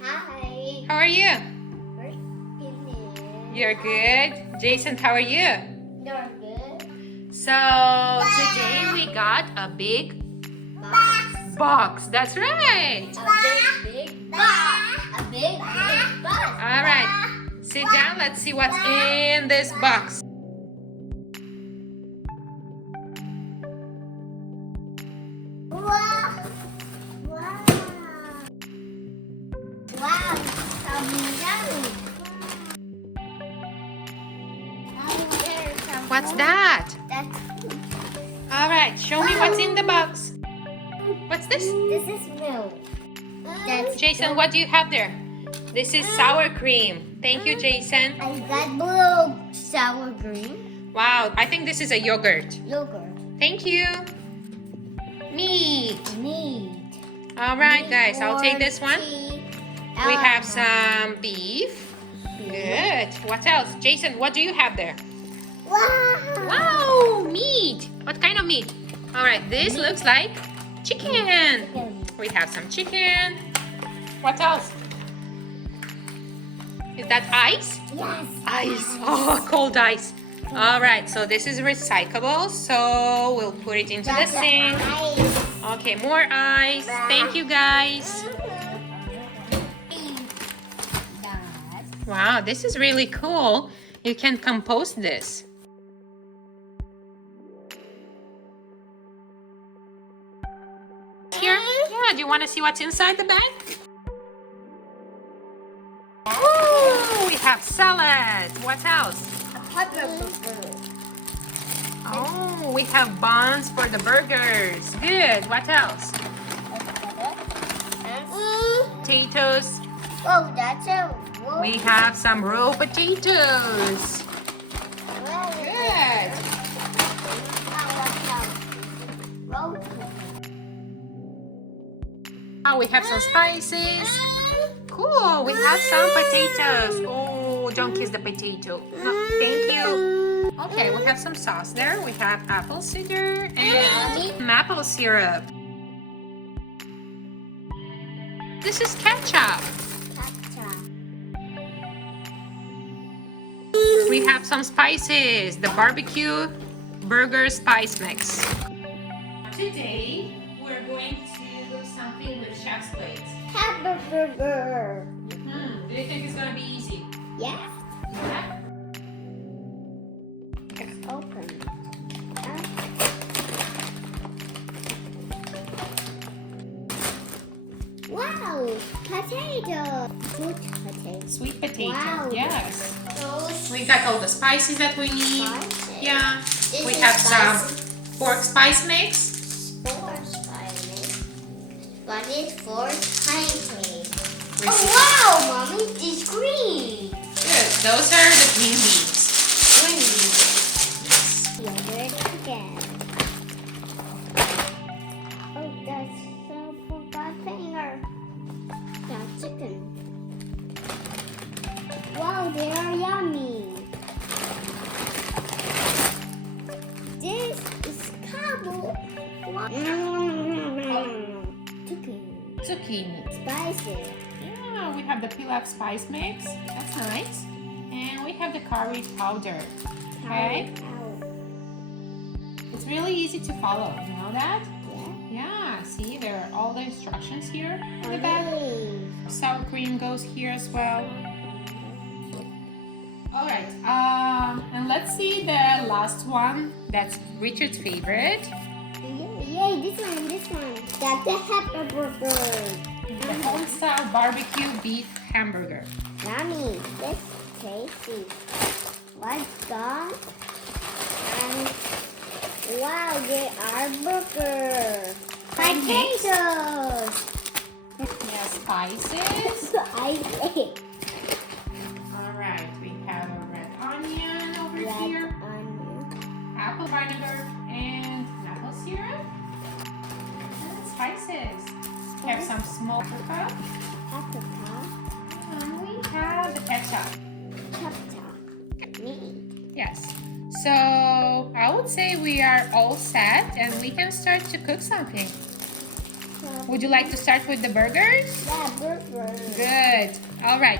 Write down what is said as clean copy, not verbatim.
Hi. How are you? Very good. You're good. Jason, how are you? You're good. So today we got a big box. That's right. A big box. A big box. All right. Sit down. Let's see what's in this box. Wow. Wow. Wow. Some yummy. What's that? That's All right. Show me what's in the box. What's this? this is milk. That's Jason, what do you have there? This is sour cream. Thank you, Jason. I got blue sour green Wow, I think this is a yogurt. yogurt. Thank you. Meat. Meat. All right, guys, I'll take this one. Tea. We have some beef. Good. What else? Jason, what do you have there? Wow. Wow, meat. What kind of meat? All right, this looks like chicken. We have some chicken. What else? Is that ice? Yes. Ice. Oh, cold ice. All right, so this is recyclable, so we'll put it into the That's sink. ice. Okay, more ice. Thank you, guys. Wow, this is really cool. You can compost this. Here? Yeah, do you want to see what's inside the bag? Ooh, we have salad. What else? Oh, we have buns for the burgers. Good. What else? Potatoes. Oh, that's a We have some raw potatoes. Good. Now we have some spices. Cool. We have some potatoes. Oh, don't kiss the potato. No, thank you. Okay, we have some sauce there. We have apple cider and maple syrup. This is ketchup. We have some spices. The barbecue burger spice mix. Today, we're going to do something with chef's plates. Hamburger. Do you think it's gonna be easy? Yes. Yeah. It's open. Wow, potato. Sweet potato. Sweet potato. Wow. Yes. Those We got all the spices that we need. spices. Yeah. This We is have some spicy. pork spice mix. Four spices. But it's for tiny. Recipe. Oh wow, mommy, it's green. Good. Those are the green beans. Green. Yogurt again. Oh, that's so forgot finger. That's chicken. Wow, they are yummy. This is cabo. Chicken. Zucchini. Spicy. Yeah, we have the pilaf spice mix. That's nice. And we have the curry powder. Okay. It's really easy to follow. You know that? Yeah. See, there are all the instructions here in the back. Sour cream goes here as well. All right. And let's see the last one. That's Richard's favorite. Yay, this one. That's the hamburger. The homestyle barbecue beef hamburger. Yummy. This tasty. What's that? And wow, they are burger. Potatoes. Yeah, spices. I ate All right. We have a red onion over red here. onion. Apple vinegar and maple syrup. And spices. We have some smoked paprika. Paprika. And we have the ketchup. Ketchup. Meat. Yes. So I would say we are all set and we can start to cook something. Would you like to start with the burgers? Yeah, burger. Good. All right.